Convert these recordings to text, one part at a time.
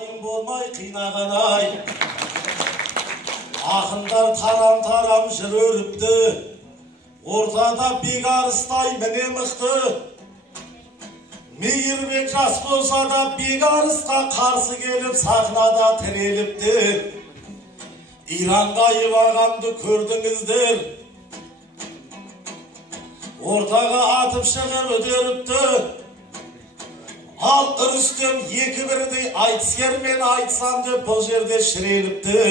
Уайым болмай қинаған ай. Ақындар тарам-тарам жыр өріпті. Ортада бекарыстай міне мықты. Мейірбек жас болса да бекарысқа қарсы келіп сахнада тіреліпті. Иранға ағамды көрдіңіздер. Ортаға атып шығып өтеріпті. Ал Рүстем екі бірдей айтыскермен айтсам деп бұл жерде шіреліпті.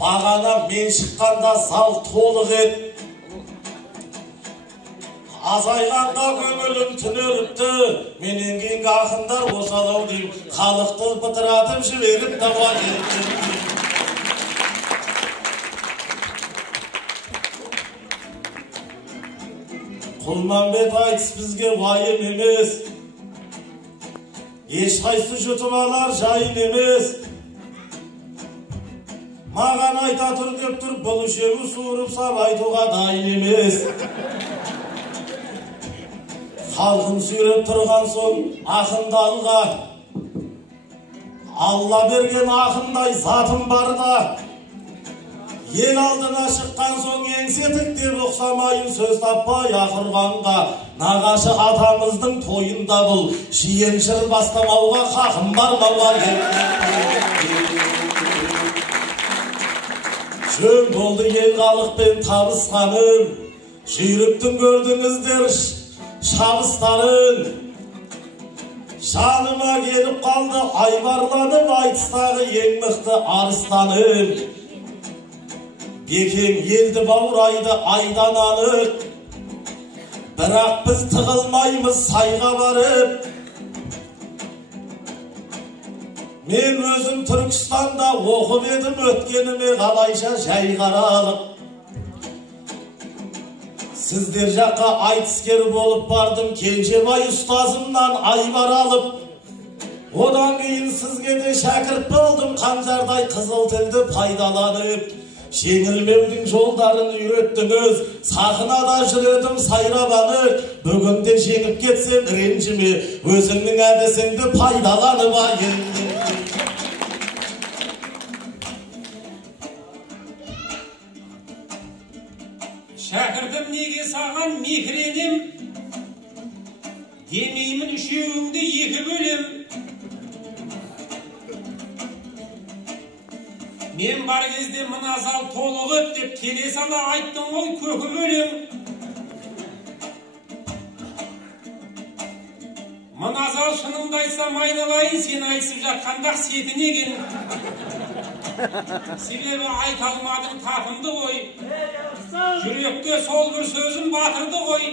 Бағана мен шыққанда зал толық еді. Азайғанға көңілім түнеріпті. Менен кейінгі ақындар осалау дейм, халықты бытыратып жіберіп таба кетті. Құлманбет айтыс бізге уайым емес. Ешқайсы жұтып алар жайын емес. Маған айта тұр деп тұр, бұл үшеуі суырып сап айтуға дайын емес. Халқын сүйреп тұрған соң ақынды алға. Алла берген ақындай затым бар да. Ел алдына шыққан соң еңсетік деп ұқсамайын сөз таппай ақырғанға. Нағашы атамыздың тойында бұл жиен жыр бастамауға қақым бар мауға жөн болды ел халықпен табысқанын. Жүйріктің көрдіңіздер шабыстарын. Жаныма келіп қалды айбарланып айтыстағы ең мықты арыстаным. Бекем елді баурайды айдан анық. Бірақ біз тығылмаймыз сайға барып. Мен өзім Түркістанда оқып едім, өткеніме қалайша жай қаралып. Сіздер жаққа айтыскер болып бардым, Кенжебай ұстазымнан айбар алып. Одан кейін сізге де шәкірт болдым, қанжардай қызыл тілді пайдаланып. Жеңілмеудің жолдарын үйреттіңіз, сахнада жүредім сайрабаны. Бүгінде жеңіп кетсем ренжіме, өзіңнің әдісіңді пайдаланып айын. Шәкірдім неге саған мекіренем, демеймін үшеуіңді екі бөлем. Мен бар кезде мына зал толығып деп келе сала айттың ғой көкі бөлем. Мына зал шынымды айтсам айналайын, сен айтысып жатқанда сетін еген. Себебі айта алмадың тапынды ғой. Жүректе сол бір сөзім батырды ғой.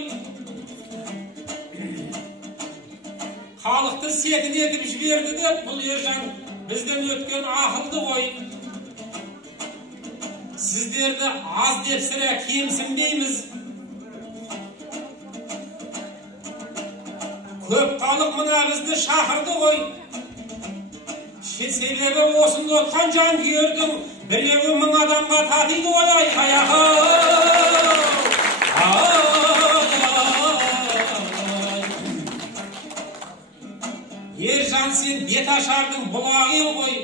Халықты сетін етіп жіберді деп бұл Ержан бізден өткен ақылды ғой. Сіздерді аз деп сірә кемсінбейміз. Көп халық мына бізді шақырды ғой. Себебі осында отқан жанкүйердің біреуі 1000 адамға татиды ғой айқаяғы. Ержан, сен беташардың бұлағын ғой.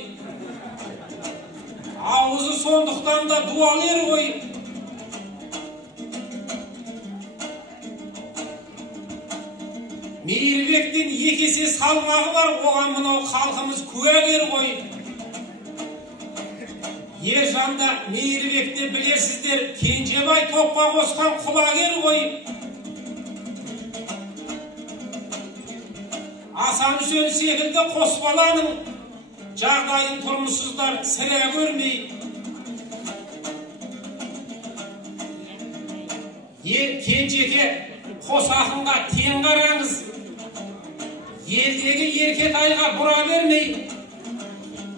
Ауызы сондықтан да дуалер ғой. Мейірбектен екесе салмағы бар, оған мынау халқымыз куәгер ғой. Ержанда Мейірбекте білерсіздер, Кенжебай топқа қосқан құлагер ғой. Асан Үсен секілді қос баланың жағдайын тұрмыссыздар сірә көрмей. Кенжеке қос ақынға тең қараңыз. Елдегі еркетайға бұра бермей.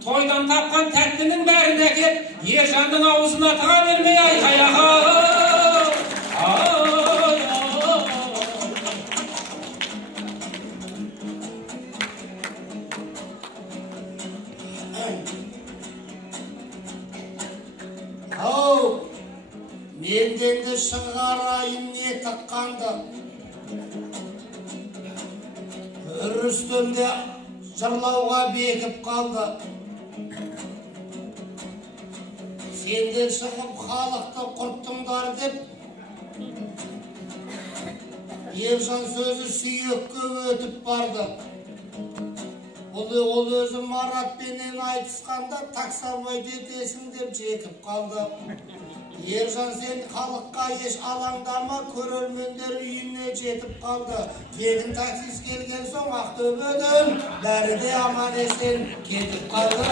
Тойдан тапқан тәттінің бәрін әкеп, Ержанның аузына тыға бермей айқаяға. Менденді шығарайын не тыққанды. Рүстемде жырлауға бекіп қалды. Сендер шығып халықты құрттыңдар деп, Ержан сөзі сүйекке өтіп барды. Ол өзі Маратпенен айтысқанда таксабай детесің деп жекіп қалды. Ержан, сен халыққа еш алаңдама, көрермендер үйіне жетіп қалды. Тегін таксист келген соң Ақтөбеден бәрі де аман есен кетіп қалды.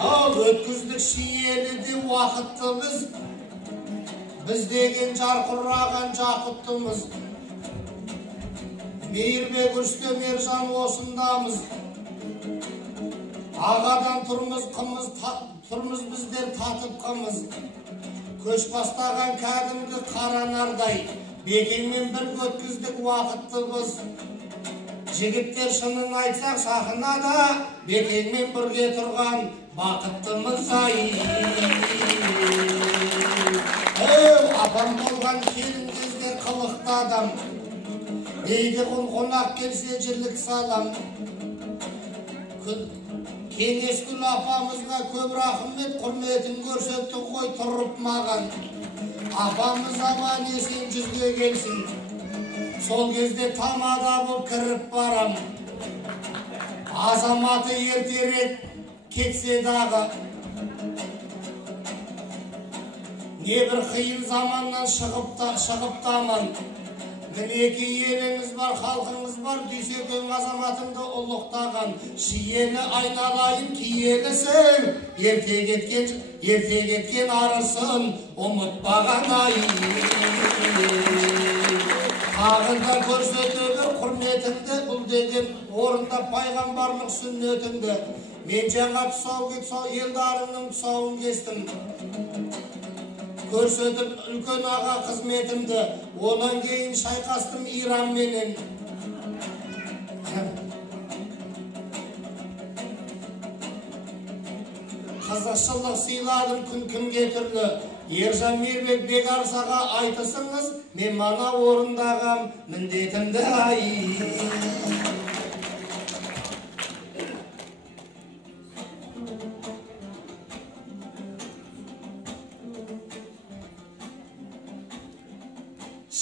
Ал өткіздік Шиеліде уақыттымыз, біз деген жарқыраған жақұттымыз. Мейірбек Рүстем Ержан осындамыз. Ағадан тұрмыз біздер татып қымыз. Көш бастаған кәдімгі қаранардай, Бекеңмен бір өткіздік уақыттымыз. Жігіттер шынын айтсақ сахнада, Бекеңмен бірге тұрған бақыттымыз ай. Апам болған келін кезде қылықты адам, Бейді қонақ келсе жірлік салам. Кеңескүл апамызға көп рахмет, құрметін көрсетті ғой тұрып маған. Апамыз аман есен жүзге келсін, сол кезде тамада бұл кіріп барам. Азаматы ертерек кетсе дағы, не бір қиын заманнан шығыптаман. Мінеки еліңіз бар, халқыңыз бар, Дүйсекең азаматыңды ұлықтаған. Шиелі айналайын киелісің, ерте кеткен арысын ұмытпаған ай. Тағында көрсетеді құрметіңді, бұл деген орында пайғамбарлық сүннетіңді. Мен жаңа елдарының тұсауын кестім. Көрсетіп үлкен аға қызметімді, онан кейін шайқастым Иранменен. Қазақшылық сыйладым күн кімге түрлі. Ержан Мейірбек Бекарсаға айтысыңыз, мен мана орындағам міндетімді ай.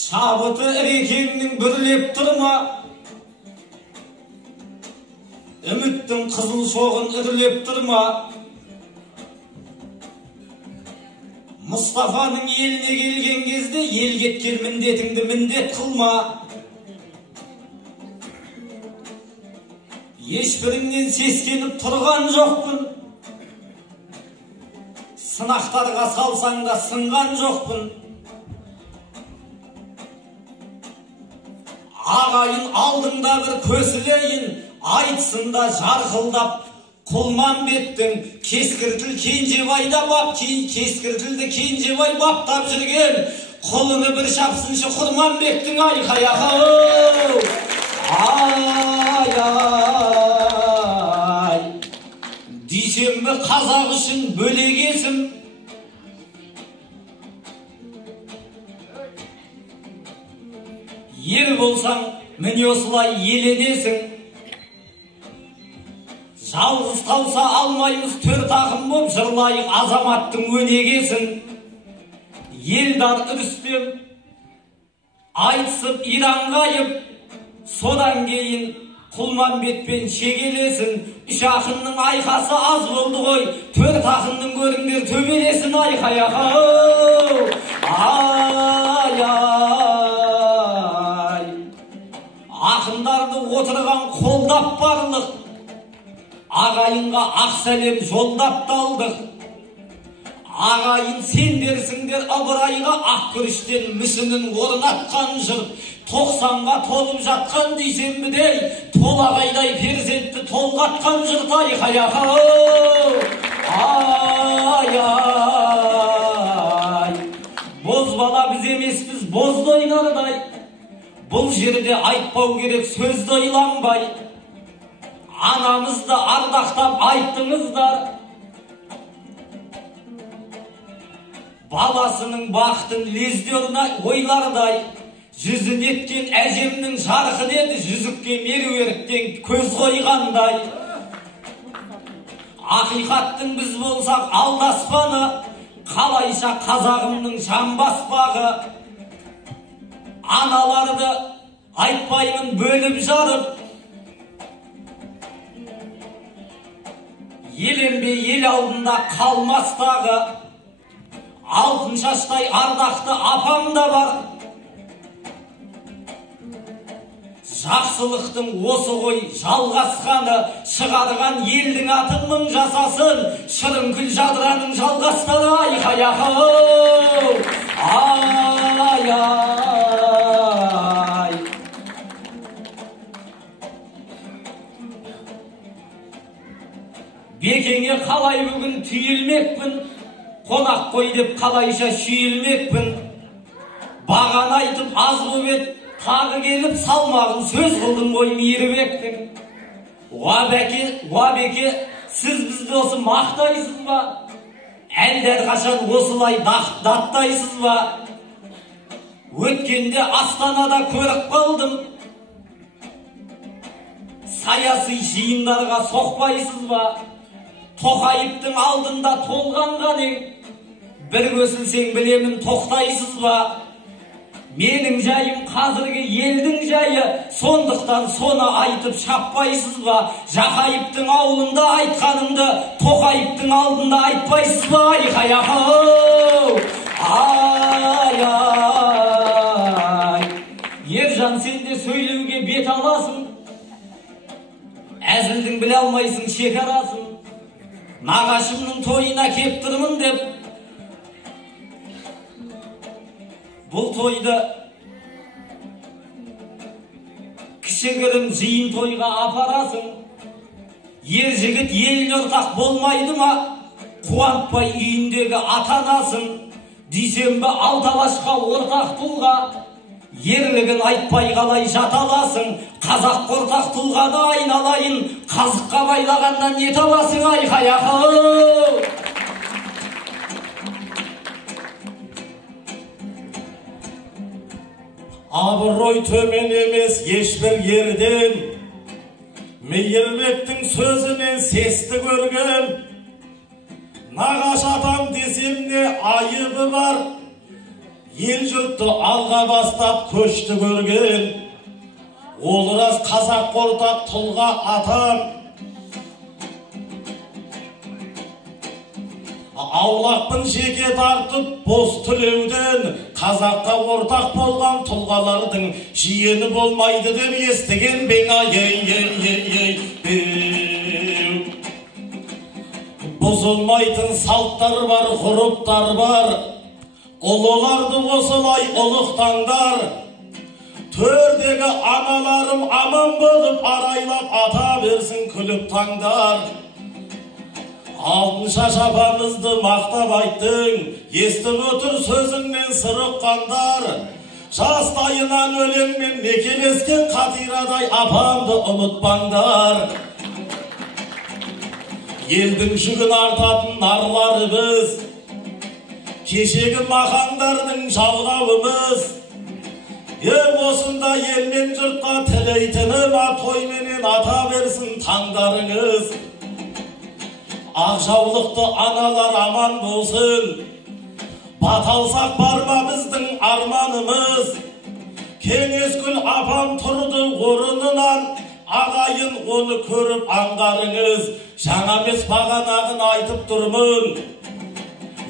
Шабыты ірекеңнің бүрлеп тұрма, үміттің қызыл шоғын үрлеп тұрма. Мұстафаның еліне келген кезде ел кеткен міндетіңді міндет қылма. Ешбіріңнен сескеніп тұрған жоқпын, сынақтарға салсаң да сынған жоқпын. Ағайын алдыңда бір көсілейін, айтсында жарқылдап, Құлманбеттің кескіртіл Кенжебайда бап, кескіртілді Кенжебай баптап жүрген, құлыны бір шапсыншы Құлманбеттің айқаяқы. Ай, дүйсенбі қазақ үшін бөлегесім, ер болсаң, міне осылай еленесің. Жалғыз қалса алмаймыз төрт ақын боп, жырлайық азаматтың өнегесін. Елдар Рүстем айтысып Иранғайып, содан кейін Құлманбетпен шегелесін. Үш ақынның айқасы аз болды ғой, төрт ақынның көріңдер төбелесін айқаяқа. Ақындарды отырған қолдап барлық, ағайынға ақ сәлем жолдап далдық. Ағайын сендерсіңдер ыбырайға ақ күріштен мүсінін орнатқан жұрт. 90-ға толып жатқан дүйсенбідей, толағайдай перзентті толғатқан жұрт айқаяқа. Бозбала біз емеспіз бозды ойнардай, бұл жерде айтпау керек сөзді ойланбай. Анамызды ардақтап айттыңыздар, баласының бақытын лездеріне ойлардай. Жүзін еткен әжемнің жарқын еді, жүзікке меруерттен көз қойғандай. Ақиқаттың біз болсақ алдаспаны, қалайша қазағымның жамбаспағы. Аналарды айтпаймын бөліп жарып, еленбе ел алдында қалмастағы. Алтын шаштай ардақты апам да бар. Жақсылықтың осы ғой жалғасқаны, шығарған елдің атын мың жасасын, шырынкүл жадыраның жалғастары. Айқай ақыл, ай. Бекеңе қалай бүгін түйілмекпін, қонақ қой деп қалайша шүйілмекпін. Баған айтып аз боп ед, тағы келіп салмағын сөз қылдым ғой мейірбектің. Уа беке, сіз бізді осы мақтайсыз ба? Әлде қашан осылай даттайсыз ба? Өткенде Астанада көріп қалдым, саяси жиындарға соқпайсыз ба? Тоқайыптың алдында толғанған ең, бір көсілсең білемін тоқтайсыз ба? Менің жайым қазіргі елдің жайы, сондықтан соны айтып шаппайсыз ба? Жақайыптың аулында айтқанымды Тоқайыптың алдында айтпайсыз ба? Айқай ақыл, ай. Ержан, сен де сөйлеуге бет аласың, әзілдің біле алмайсың шекарасын. Нағашымның тойына кеп тұрмын деп, бұл тойды кішігірім жиын тойға апарасың. Ер жігіт елін ортақ болмайды ма? Қуантпай үйіндегі атанасын. Дүйсенбі алталашқа ортақ тұлға, ерлігін айтпай қалай жаталасың. Қазақ ортақ тұлғаны айналайын, қазыққа байлағаннан не табасың? Айқай ақыл. Абырой төмен емес ешбір ерден, мейірбектің сөзінен сесті көрген. Нағаш атам десем не айыбы бар, ел жұртты алға бастап көшті көрген. Ол рас қазақ ортақ тұлға атам. Аулақпын жеке тартып бос түлеуден, қазаққа ортақ болған тұлғалардың жиені болмайды деп естіген бең. Бұзылмайтын салттар бар, ғұрыптар бар, ұлыларды осылай ұлықтаңдар. Төрдегі аналарым аман болып арайлап ата берсін күліп таңдар. Алтыншаш апамызды мақтап айттың, естіп отыр сөзіңнен сырыққандар. Жастайынан өлеңмен некелескен қатирадай апамды ұмытпаңдар. Елдің жүгін артатын нарлары біз, кешегі махаңдардың жалғауымыз. Осында елмен жұртқа тілейтінім, тойменен ата берсін таңдарыңыз. Ақжаулықты аналар аман болсын, баталсақ барма біздің арманымыз. Кеңескүл апам тұрды орынынан, ағайын оны көріп аңғарыңыз. Жаңа емес бағанағын айтып тұрмын,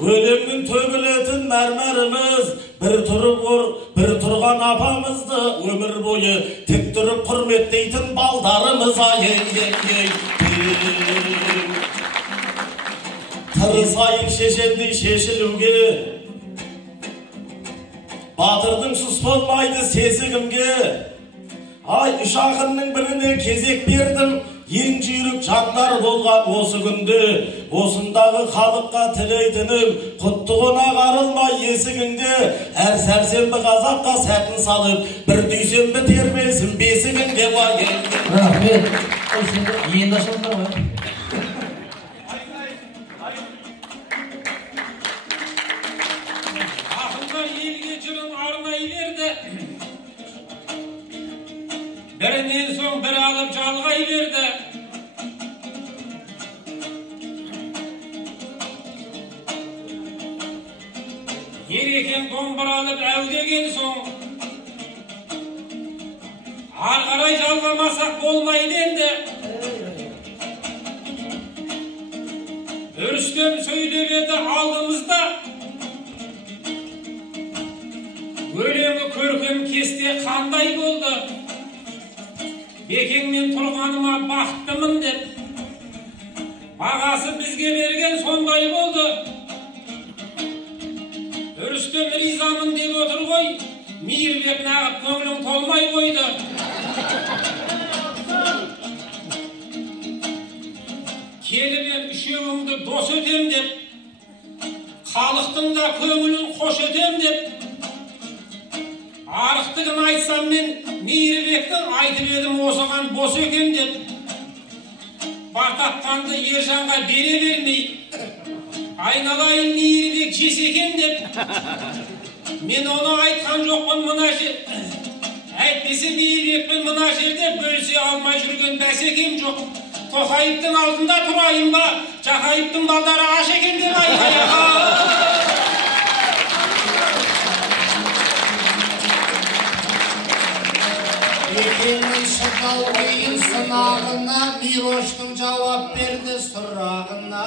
өлеңнің төгілетін мәрмәріміз. Бір тұрған апамызды өмір бойы тік тұрып құрметтейтін балдарымыз. Тырысайын шешендей шешілуге, батырдың сұс болмайды сезігімге. Үш ақынның біріне кезек бердім, ең жүйрік жандар болған осы күнде. Осындағы халыққа тілейтінім, құтты қонақ арылмай есігіңде. Әр сәрсенбі қазаққа сәтін салып, бір дүйсенбі термесін бесігіңде. Рахмет. Енді ашылыңдар ғой. Ақындар елге жырын арнай берді. Бірінен соң бір алып жалғай берді. Ерекең домбыра алып әудеген соң, ары қарай жалғамасақ болмайды енді. Рүстем сөйлеп еді алдымызда, өлеңі көркем кесте қандай болды. Бекеңмен тұрғаныма бақыттымын деп, бағасы бізге берген сондай болды. Рүстем ризамын деп отыр ғой, Мейірбек нағып көңілің толмай қойды. Келіп ем үшеуіңді дос өтем деп, халықтың да көңілін қош өтем деп, арықтығын айтсам мен Мейірбектің айтып едім осыған бос екем деп, бар тапқанды Ержанға бере бермей, айналайын Мейірбек жесекем деп, мен оны айтқан жоқпын мына жер. Әйтпесе Мейірбекпен мына жерде бөлісе алмай жүрген бәсекем жоқ. Тоқайыптың алдында тұрайын ба, Жақайыптың балдары аш екен деп айқаяға. Бекеңнің шырқау қиын сынағына, Мироштың жауап берді сұрағына.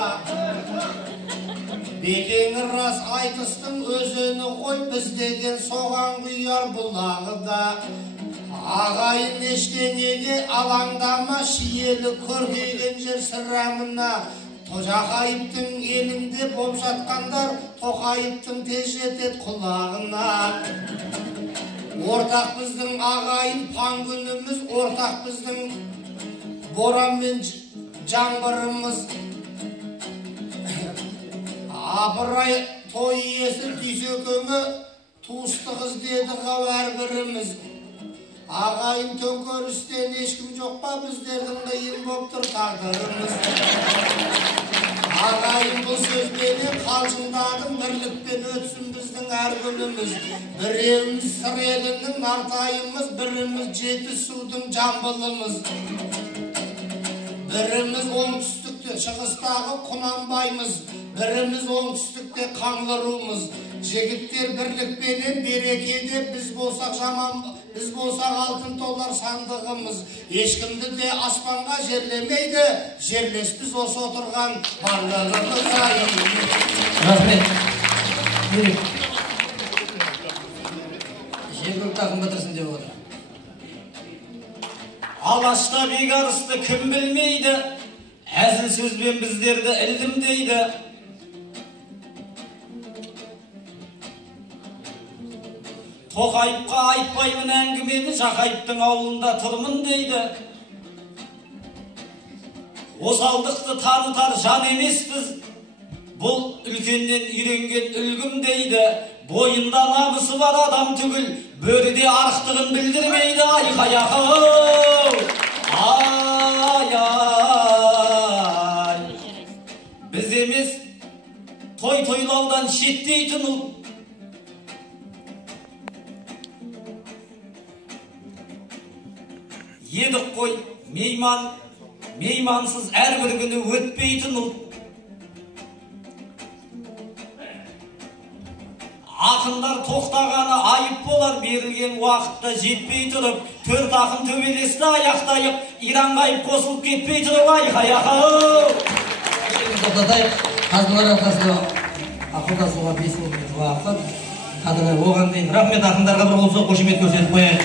Бекеңі рас айтыстың өзені ғой, біз деген соған құяр бұлағыда. Ағайын ештеңеге алаңдама, шиелі көркейген жер сырамына. Жақайыптың елінде боп жатқандар, Тоқайыптың тез жетет құлағына. Ортақ біздің ағайын паң күніміз, ортақ біздің боран мен жаңбырымыз. Апырай той иесі түйсекеңі, туысты қыз деді ғау әрбіріміз. Ағайын төңкерістен ешкім жоқ па, біздердің қиын боп тұр тағдырымыз. Ағайын бұл сөзбенен қалжыңдадым, бірлікпен өтсін біздің әр күніміз. Біріміз сыр елінің нартайымыз, біріміз жеті судың жамбылымыз. Біріміз оңтүстікте шығыстағы Құнанбаймыз, біріміз оңтүстікте Қаңлыруымыз. Жігіттер бірлікпенен берекеде, біз болсақ жаман, біз болсақ алтын толар сандығымыз. Ешкімді де аспанға жерлемейді, жерлеспіз осы отырған барлығымыз айын. Рахмет. Жергілікті ақын бітірсін деп отыр. Алашта бекарысты кім білмейді, әзіл сөзбен біздерді ілдім дейді. Тоқайыпқа айтпаймын әңгімені, Жақайыптың ауылында тұрмын дейді. Осалдықты танытар жан емеспіз, бұл үлкеннен үйренген үлгім дейді. Бойында намысы бар адам түгіл, бөріде арықтығын білдірмейді. Айқаяқау, ай-ай. Біз емес, той-тойлаудан шеттейтін ұлт. Едік қой, меймансыз әрбір күні өтпейтін ұлт. Ақындар тоқтағаны айып болар, берілген уақытта жетпей тұрып, төрт ақын төбелесті аяқтайып, Иранғайып қосылып кетпей тұрып, айқаяқау. Тоқтатайық, қазылар арқасында ақылдасуға 5 минут уақыт. Оған дейін рахмет, ақындарға бір болса қошемет көрсетіп қояйық.